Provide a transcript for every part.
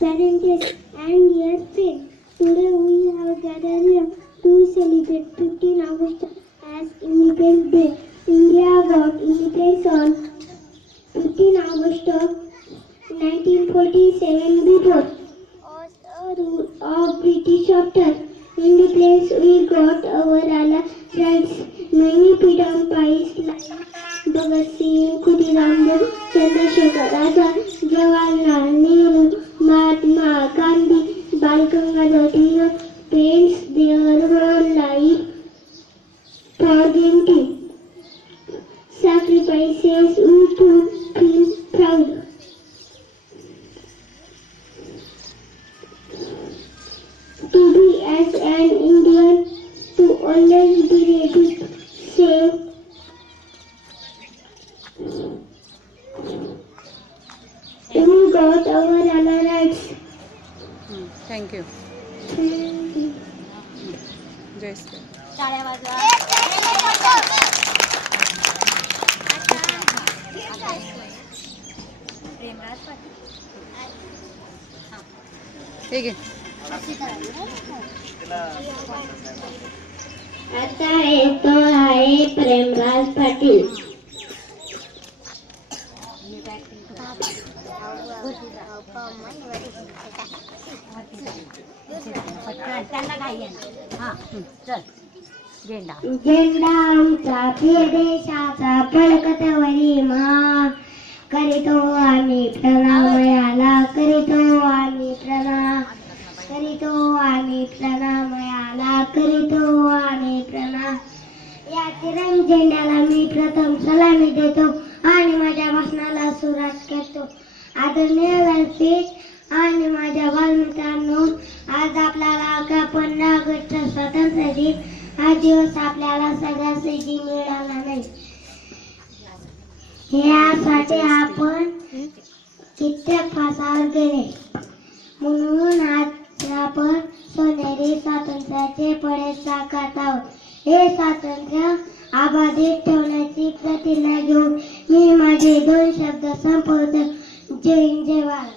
Parents and dear friends, today we have gathered here to celebrate 15 August as Independence Day. India got independence on 15 August 1947 before a rule of British after independence we got our rights. Many freedom fighters like Bhagat Singh, Khudiram Bose, Chandrasekhar Azad, Jawaharlal Nehru, Mahatma Gandhi, Bal Gangadhar Tilak spent their whole life forgetting sacrifices we should feel proud. To be as an Indian, to always be ready to save. We got our rights. Thank you. Thank you. जय श्री टाळ्या वाजवा. प्रेमराज पाटील. ठीक आहे. आता येतो आहे प्रेमराज पाटील. झेंडा आमचा प्रिय देशाचा फडकतवरी मान करीतो आम्ही प्रणामयाला करीतो आम्ही प्रणामयाला करीतो आम्ही प्रणाम. या तिरंग झेंड्याला मी प्रथम सलामी देतो आणि माझ्या भाषणाला सुरुवात करतो. आदरणीय व्यासपीठ आणि माझ्या बालमित्रांनो, आज आपल्याला 15 ऑगस्ट स्वातंत्र्य दिन हा दिवस आपल्याला सगळ्यांसाठी मिळाला नाही. यासाठी आपण कित्येक फासावर गेले, म्हणून आज आपण सोनेरी स्वातंत्र्याचे फळे साकारत आहोत. हे स्वातंत्र्य अबाधित ठेवण्याची प्रतिज्ञा घेऊन मी माझे 2 शब्द संपवतो. जय हिंद, जय भारत.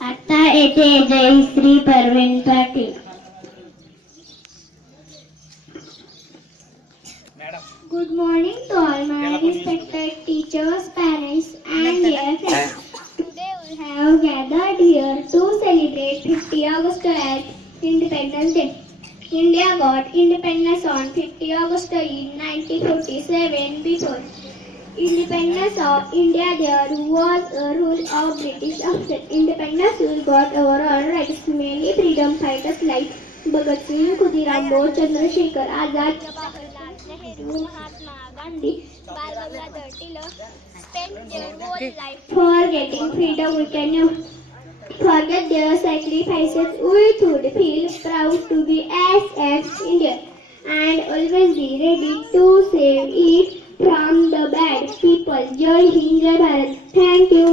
आता येथे Jayashree Parveen Patil. Good morning to all my respected teachers, parents and dear friends. Today we have gathered here to celebrate 50 August as Independence Day. India got independence on 50 August in 1947. Before independence of India, there was a rule of British after independence we got our own rights. Many freedom fighters like Bhagat Singh, Khudiram Bose, Chandrasekhar Azad, Jawaharlal Nehru, Mahatma Gandhi, Bal Gangadhar Tilak spent their whole life forgetting freedom. We can forget their sacrifices. We should feel proud to be as Indian and always be ready to save it from the bad people. Jai Hind, Jai Bharat. Thank you.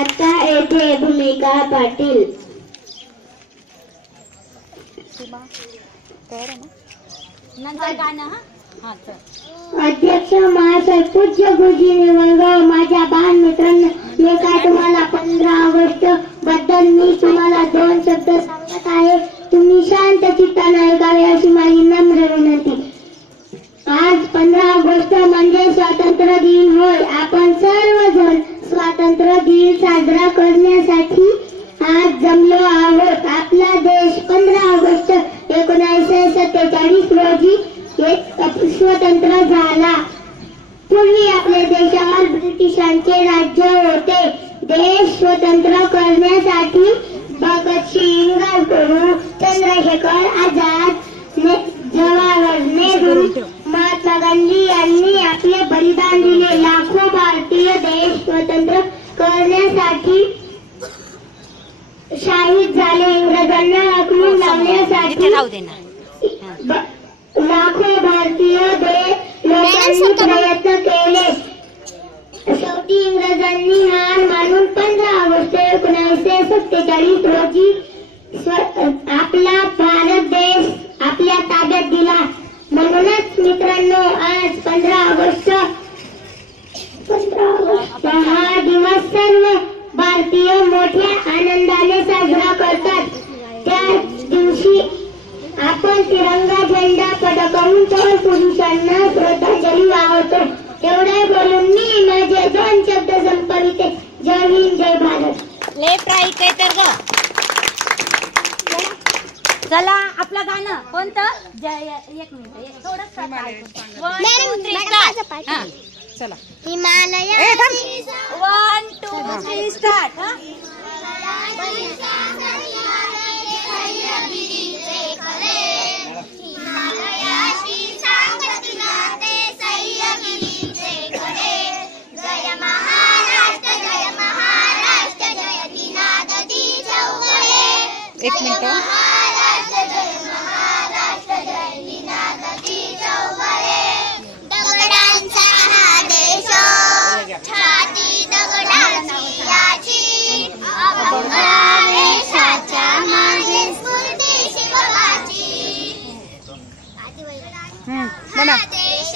आता येथे भूमिका पाटील. नंतर गाणं. अध्यक्ष महाशय, पूज्य गुरुजी निवडगाव, माझ्या बाल मित्रांनो, मी काय तुम्हाला 15 ऑगस्ट बद्दल मी तुम्हाला 2 शब्द सांगत आहे. तुम्ही शांत चित्ताने ऐकावे अशी माझी नम्र विनंती. आज 15 ऑगस्ट म्हणजे स्वातंत्र्य दिन होय. आपण सर्वजण स्वातंत्र्य दिन साजरा करण्यासाठी आज जमलो आहोत. आपला देश 15 ऑगस्ट 1947 रोजी स्वतंत्र झाला. पूर्वी आपल्या देशावर ब्रिटिशांचे राज्य होते. देश स्वतंत्र करण्यासाठी भगतसिंग, राजगुरू, चंद्रशेखर आझाद, जवाहरलाल नेहरू, महात्मा गांधी यांनी आपले बलिदान दिले. लाखो भारतीय देश स्वतंत्र करण्यासाठी शहीद झाले. इंग्रजांना हाकलून लावण्यासाठी लाखो भारतीय लोकांनी प्रयत्न केले. शेवटी इंग्रजांनी हार मानून 15 ऑगस्ट 1947 रोजी आपला भारत देश आपल्या ताब्यात दिला. म्हणून मित्रांनो, आज 15 ऑगस्ट हा दिवस सर्व भारतीय मोठ्या आनंदाने साजरा करतात. त्या दिवशी आपण तिरंगा झेंडा फडकवून थोर पुरुषांना श्रद्धांजली वाहतो. एवढे बोलून मी माझे 2 शब्द संपविते. जय हिंद, जय भारत. ले प्राई काय तर ग. चला आपलं गाणं कोणतं? जय. एक मिनिट थोडंसं 1 2 3 स्टार्ट. हां चला. हिमालय 1 2 3 स्टार्ट. एक मिनिट. दगडांचा हा देश, छाती दगडाची याची, देशाच्या मागे स्फूर्ती शिवबाची. म्हणा. देश